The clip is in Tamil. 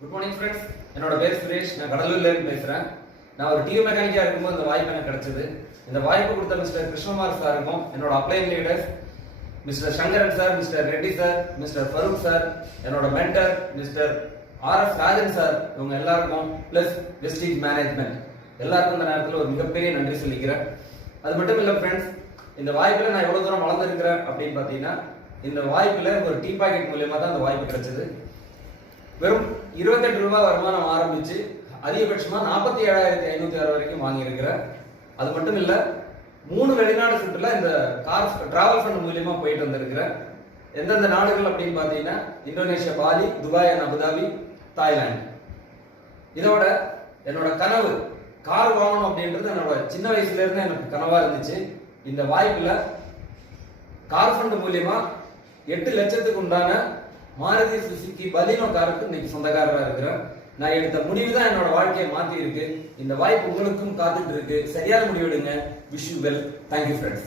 குட் மார்னிங் ஃப்ரெண்ட்ஸ் என்னோட பேர் சுரேஷ். நான் கடலூர்லேருந்து பேசுகிறேன் நான் ஒரு டிவி மெக்கானிக்காக இருக்கும்போது இந்த வாய்ப்பு எனக்கு கிடச்சிது. இந்த வாய்ப்பு கொடுத்த மிஸ்டர் கிருஷ்ணகுமார் சாருக்கும் என்னோட upline leaders mister Sankaran sir mister Reddy sir mister Farooq sir என்னோட mentor mister R S Rajan sir இவங்க எல்லாருக்கும் ப்ளஸ் வெஸ்டீஜ் மேனேஜ்மெண்ட் எல்லாருக்கும் இந்த நேரத்தில் ஒரு மிகப்பெரிய நன்றி சொல்லிக்கிறேன். அது மட்டும் இல்லை ஃப்ரெண்ட்ஸ் இந்த வாய்ப்பில் நான் எவ்வளோ தூரம் வளர்ந்துருக்கிறேன் அப்படின்னு பார்த்தீங்கன்னா இந்த வாய்ப்பில் ஒரு டீ பாக்கெட் மூலியமாக தான் அந்த வாய்ப்பு கிடைச்சது. வெறும் இருபத்தெட்டு ரூபாய் வருமானம் ஆரம்பிச்சு அதிகபட்சமாக நாற்பத்தி ஏழாயிரத்தி ஐநூற்றி ஆறு வரைக்கும் வாங்கியிருக்கிறேன் அது மட்டும் இல்லை மூணு வெளிநாடு சுற்றுலா இந்த கார் டிராவல் ஃபண்ட் மூலியமா போயிட்டு வந்திருக்கிறேன் எந்தெந்த நாடுகள் அப்படின்னு பார்த்தீங்கன்னா Indonesia Bali Dubai and Abu Dhabi Thailand. இதோட என்னோட கனவு கார் வாங்கணும் அப்படின்றது என்னோட சின்ன வயசுல இருந்து எனக்கு கனவா இருந்துச்சு. இந்த வாய்ப்புல கார் ஃபண்ட் மூலியமா எட்டு லட்சத்துக்கு உண்டான மாருதி சுசுகி பலினோ காருக்கு இன்னைக்கு சொந்தக்காரராக இருக்கிறேன். நான் எடுத்த முடிவு தான் என்னோட வாழ்க்கையை மாற்றி இருக்கு இந்த வாய்ப்பு உங்களுக்கும் காத்துட்டு இருக்கு. சரியான முடிவெடுங்க wish you well thank you friends